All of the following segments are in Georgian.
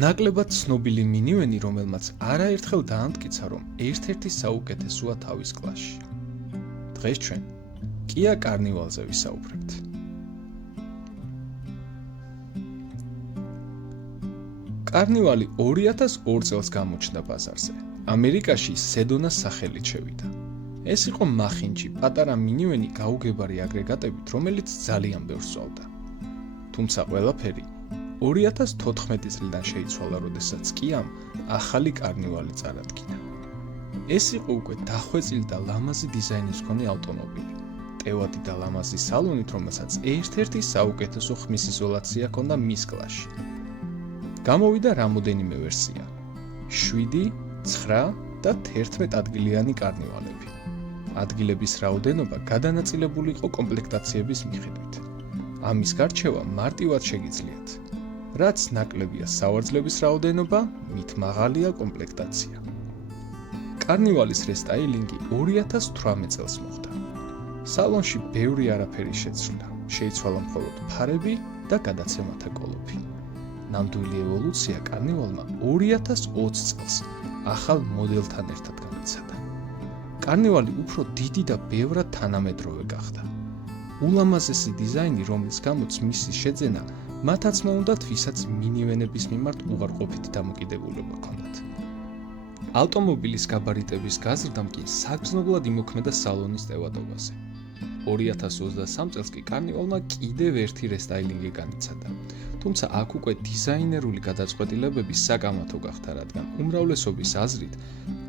ნაკლებად ცნობილი მინივენი, რომელმაც არაერთხელ დაამტკიცა, რომ ერთ-ერთი საუკეთესოა თავის კლასში. დღეს ჩვენ Kia კარნივალზე ვისაუბრებთ. კარნივალი 2002 წელს გამოჩნდა ბაზარზე. ამერიკაში სედონას სახელით შევიდა. ეს იყო მახინჯი, პატარა მინივენი გაუგებარი აგრეგატებით, რომელიც ძალიან ბევრს სწავლდა. თუმცა ყველაფერი 2014 წლიდან შეიცვალა, როდესაც Kiam ახალი კარნივალი წარადგინა. ეს იყო უკვე დახვეწილი და ლამაზი დიზაინის მქონე ავტომობილი. ტევადი და ლამაზი სალონით, რომელსაც ერთ-ერთი საუკეთესო ხმის იზოლაცია ჰქონდა მის კლასში. გამოვიდა რამოდენიმე ვერსია: 7, 9 და 11 ადგილიანი კარნივალები. ადგილების რაოდენობა გადანაწილებული იყო კომპლექტაციების მიხედვით. ამის გარჩევა მარტივად შეგიძლიათ. რაც ნაკლებია სავარძლების რაოდენობა, მით მაღალია კომპლექტაცია. კარნივალის რესტაილინგი 2018 წელს მოხდა. სალონში ბევრი არაფერი შეცვლა, შეიცვალა მხოლოდ ფარები და გადაცემათა კოლოფი. ნამდვილი ევოლუცია კარნივალმა 2020 წელს ახალ მოდელთან ერთად განიცადა. კარნივალი უფრო დიდი და ბევრად თანამედროვე გახდა. ულამაზესი დიზაინი, რომლის გამოც მისი შეძენა მათაც მოუნდათ, ვისაც მინივენების მიმართ უარყოფითი დამოკიდებულება ჰქონდათ. ავტომობილის გაბარიტების გაზრდამ კი საგრძნობლად იმოქმედა სალონის ტევადობაზე. 2023 წელს კი კარნივალმა კიდევ ერთი რესტაილინგი განიცადა. თუმცა აქ უკვე დიზაინერული გადაწყვეტილებები საკამათო გახდა, რადგან უმრავლესობის აზრით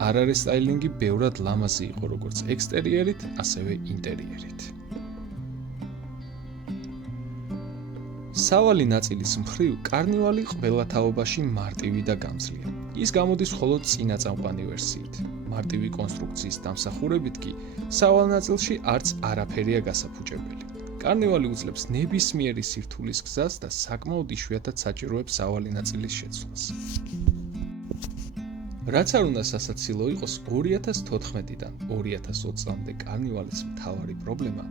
არარესტაილინგი ბევრად ლამაზი იყო როგორც ექსტერიერით, ასევე ინტერიერით. სავალი ნაწილის მხრივ კარნივალი ყველა თაობაში მარტივი და გამძლეა. ის გამოდის მხოლოდ წინა წამყვანი ვერსიით. მარტივი კონსტრუქციის დამსახურებით კი სავალ ნაწილში არც არაფერია გასაფუჭებელი. კარნივალი უძლებს ნებისმიერი სირთულის გზას და საკმაოდ იშვიათად საჭიროებს სავალი ნაწილის შეცვლას. რაც არ უნდა სასაცილო იყოს, 2014-დან 2020 წლამდე კარნივალის მთავარი პრობლემა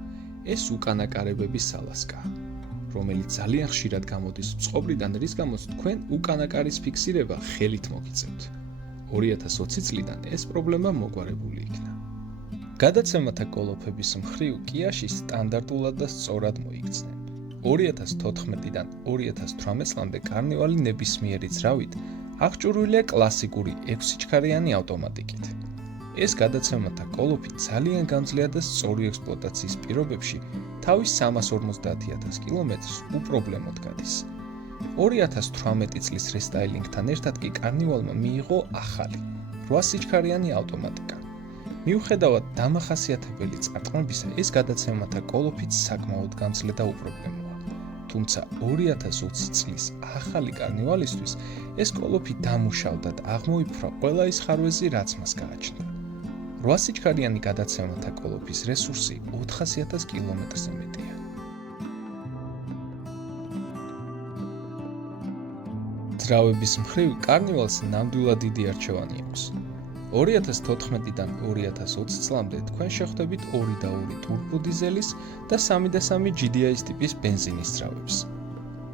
ეს უკანაკარებების სალასკაა, რომელიც ძალიან ხშირად გამოდის წყობრიდან, რის გამოც თქვენ უკანაკარის ფიქსირება ხელით მოგიწევთ. 2020 წლიდან ეს პრობლემა მოგვარებული იქნა. გადაცემათა კოლოფების მხრივ Kia-ში სტანდარტულად და სწორად მოიქცნენ. 2014-დან 2018 წლამდე კარნივალი ნებისმიერი ძრავით აღჭურვილია კლასიკური 6-ჩქარიანი ავტომატიკით. ეს გადაცემათა კოლოფი ძალიან გამძლეა და სწორი ექსპლუატაციის პირობებში თავის 350,000 კილომეტრს უპრობლემოდ გადის. 2018 წლის რესტაილინგთან ერთად კი კარნივალმა მიიღო ახალი 8-სიჩქარიანი ავტომატიკა. მიუხედავად დამახასიათებელი წარწყმებისა, ეს გადაცემათა კოლოფიც საკმაოდ გამძლე და უპრობლემოა. თუმცა 2020 წლის ახალი კარნივალისთვის ეს კოლოფი დამუშავდა და აღმოიფრა ყველა ის ხარვეზი, რაც მას გააჩნია. 8-სიჩქარიანი გადაცემათა კოლოფის რესურსი 400,000 კილომეტრზე მეტია. ძრავების მხრივ კარნივალს ნამდვილად დიდი არჩევანი აქვს. 2014-დან 2020 წლამდე თქვენ შეხვდებით 2.2 ტურბოდიზელის და 3.3 GDI-ის ტიპის ბენზინის ძრავებს.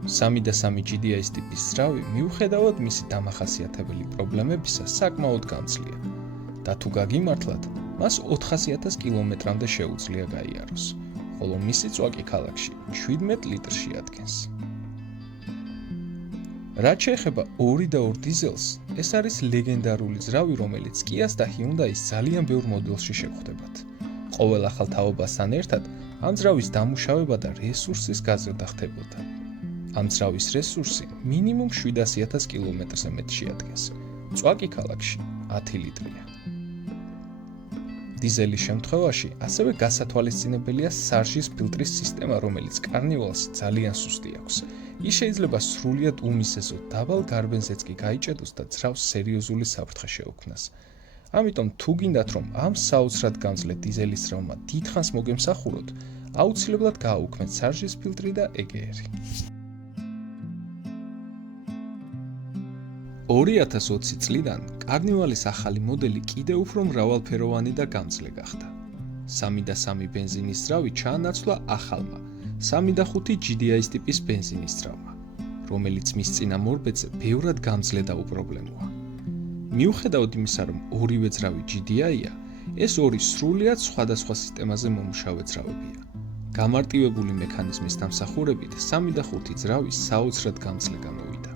3.3 GDI-ის ტიპის ძრავი მიუხედავად მისი დამახასიათებელი პრობლემებისა საკმაოდ გამძლეა და თუ გაგიმართლათ, მას 400,000 კილომეტრამდე შეუძლია გაიაროს, ხოლო მისი წვაკი ქალაქში 17 ლიტრში ადგენს. რაც შეეხება 2.2 დიზელს, ეს არის ლეგენდარული ძრავი, რომელიც Kia-ს და Hyundai-ის ძალიან ბევრ მოდელში შეგხვდებათ. ყოველ ახალ თაობასთან ერთად ამ ძრავის დამუშავება და რესურსის გაზრდა ხდებოდა. ამ ძრავის რესურსი მინიმუმ 700,000 კილომეტრზე მეტში ადგენს. წვაკი ქალაქში 10 ლიტრია. დიზელის შემთხვევაში ასევე გასათვალისწინებელია სარჟის ფილტრის სისტემა, რომელიც კარნივალს ძალიან სუსტი აქვს. ის შეიძლება სრულიად უმისესო დაბალ გარბენზეც კი გაიჭედოს და ძრავს სერიოზული საფრთხე შეუქმნას. ამიტომ თუ გინდათ, რომ ამ საოცრად გამძლე დიზელის ძრავმა დიდხანს მოგემსახუროთ, აუცილებლად გააუქმეთ სარჟის ფილტრი და ეგეერი. 2020 წლიდან კარნივალის ახალი მოდელი კიდევ უფრო მრავალფეროვანი და გამძლე გახდა. 3.3 ბენზინის ძრავი ჩაანაცვლა ახალმა 3.5 GDI-ის ტიპის ბენზინის ძრავმა, რომელიც მის წინამორბედზე ბევრად გამძლე და უპრობლემოა. მიუხედავად იმისა, რომ ორივე ძრავი GDI-ა, ეს ორი სრულიად სხვადასხვა სისტემაზე მომუშავე ძრავებია. გამარტივებული მექანიზმის დამსახურებით 3 და 5 ძრავი საოცრად გამძლე გამოვიდა.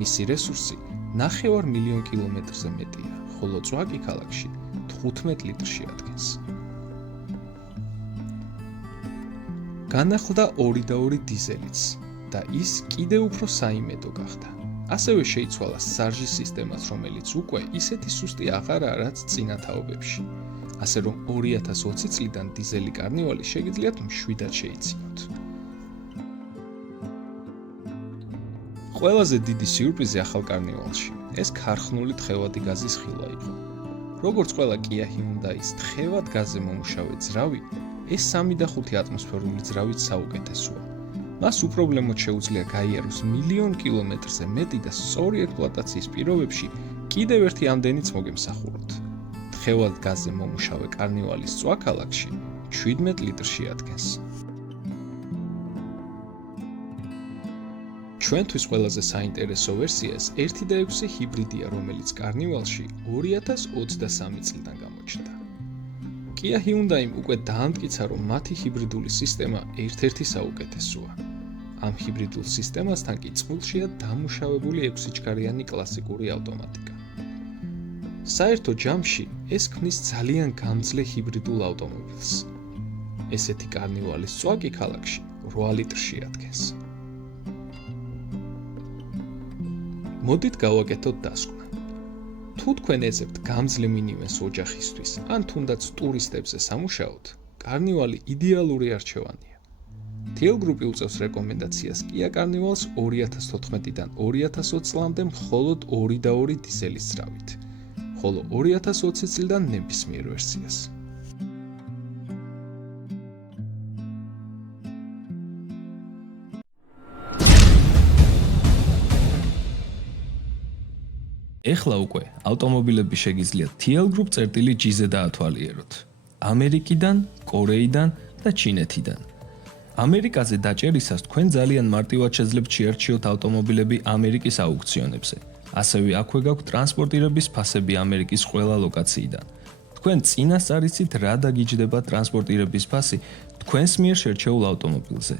მისი რესურსი 9 მილიონ კილომეტრზე მეტია, ხოლო წვაკი ქალაქში 15 ლიტრში ადგენს. განახლდა 2 და 2 დიზელიც და ის კიდევ უფრო საიმედო გახდა. ასევე შეიცვალა სარჟის სისტემაც, რომელიც უკვე ისეთი სუსტი აღარაა, რაც წინა თაობებში. ასე რომ 2020 წლიდან დიზელი კარნივალი შეგიძლიათ მშვიდად შეიცინოთ. ყველაზე დიდი სიურპრიზი ახალ კარნივალში ეს ქარხნული თხევადი გაზის ხილა იყო. როგორც ყველა Kia Hyundai-ის თხევად გაზზე მომუშავე ძრავი, ეს 3 და 5 ატმოსფერული ძრავით საუკეთესოა. მას უპრობლემოდ შეუძლია გაიაროს მილიონ კილომეტრზე მეტი და სწორი ექსპლუატაციის პირობებში კიდევ ერთი ამდენიც მოგემსახუროთ. თხევად გაზზე მომუშავე კარნივალის წვა ქალაქში 17 litrში ადგენს. ჩვენთვის ყველაზე საინტერესო ვერსია ეს 1.6 ჰიბრიდია, რომელიც კარნივალში 2023 წლიდან გამოჩნდა. Kia Hyundai-მ უკვე დაამტკიცა, რომ მათი ჰიბრიდული სისტემა ერთ-ერთი საუკეთესოა. ამ ჰიბრიდულ სისტემასთან კი წყვილშია დამუშავებული 6-ჯგარიანი კლასიკური ავტომატიკა. საერთო ჯამში ეს ქმნის ძალიან გამძლე ჰიბრიდულ ავტომობილს. ესეთი კარნივალის წვაკი ქალაქში 8 litrში ადგენს. მოდით გავაკეთოთ დასკვნა. თუ თქვენ ეძებთ გამძლე მინივენს ოჯახისთვის, ან თუნდაც ტურისტებზე სამუშაოდ, კარნივალი იდეალური არჩევანია. TL Group უწევს რეკომენდაციას Kia კარნივალს 2014-დან 2020 წლამდე მხოლოდ 2 და 2 დიზელის ძრავით, ხოლო 2020 წლიდან ნებისმიერ ვერსიას. ეხლა უკვე ავტომობილები შეგიძლიათ TL Group წერტილი-G-ზე დაათვალიეროთ. ამერიკიდან, კორეიდან და ჩინეთიდან. ამერიკაზე დაჭერისას თქვენ ძალიან მარტივად შეძლებთ შეარჩიოთ ავტომობილები ამერიკის აუქციონებზე. ასევე აქვე გაქვთ ტრანსპორტირების ფასები ამერიკის ყველა ლოკაციიდან. თქვენ წინასწარ იცით რა დაგიჯდება ტრანსპორტირების ფასი თქვენს მიერ შერჩეულ ავტომობილზე.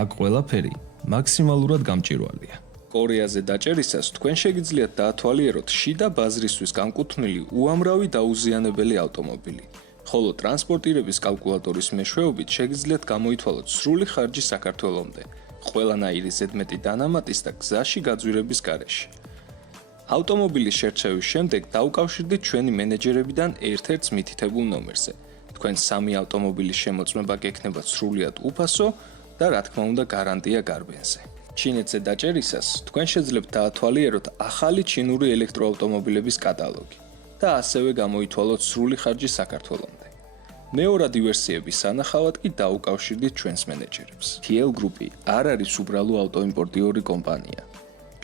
აქ ყველაფერი მაქსიმალურად გამჭირვალეა. კორეაზე დაჭერისას თქვენ შეგიძლიათ დაათვალიეროთ შიდა ბაზრისთვის განკუთვნილი უამრავი დაუზიანებელი ავტომობილი. ხოლო ტრანსპორტირების კალკულატორის მეშვეობით შეგიძლიათ გამოითვალოთ სრული ხარჯი საქართველომდე, ყველანაირი ზედმეტი დანამატის და გზაში გაძვირების გარეშე. ავტომობილის შერჩევის შემდეგ დაუკავშირდით ჩვენი მენეჯერებიდან ერთ-ერთ მითითებულ ნომერზე. თქვენ 3 ავტომობილის შემოწმება გექნებათ სრულიად უფასო და რა თქმა უნდა გარანტია გარბენზე. ჩინეთზე დაჭერისას თქვენ შეძლებთ დაათვალიეროთ ახალი ჩინური ელექტროავტომობილების კატალოგი და ასევე გამოითვალოთ სრული ხარჯი საქართველომდე. მეორადი ვერსიების სანახავად კი დაუკავშირდით ჩვენს მენეჯერებს. TL Group-ი არ არის უბრალო ავტოიმპორტიორი კომპანია.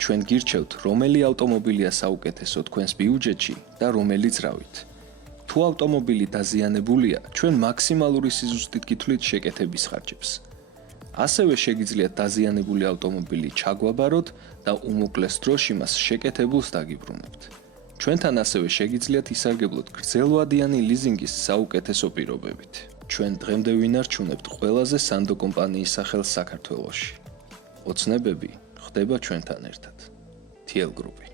ჩვენ გირჩევთ, რომელი ავტომობილია საუკეთესო თქვენს ბიუჯეტში და რომელი ძრავით. თუ ავტომობილი დაზიანებულია, ჩვენ მაქსიმალური სიზუსტით გითვლით შეკეთების ხარჯებს. ასევე შეგიძლიათ დაზიანებული ავტომობილი ჩაგვაბაროთ და უმოკლეს დროში მას შეკეთებულს დაგიბრუნებთ. ჩვენთან ასევე შეგიძლიათ ისარგებლოთ გრძელვადიანი ლიზინგის საუკეთესო პირობებით. ჩვენ დღემდე ვინარჩუნებთ ყველაზე სანდო კომპანიის სახელს საქართველოში. ოცნებები ხდება ჩვენთან ერთად. TL Group-ი.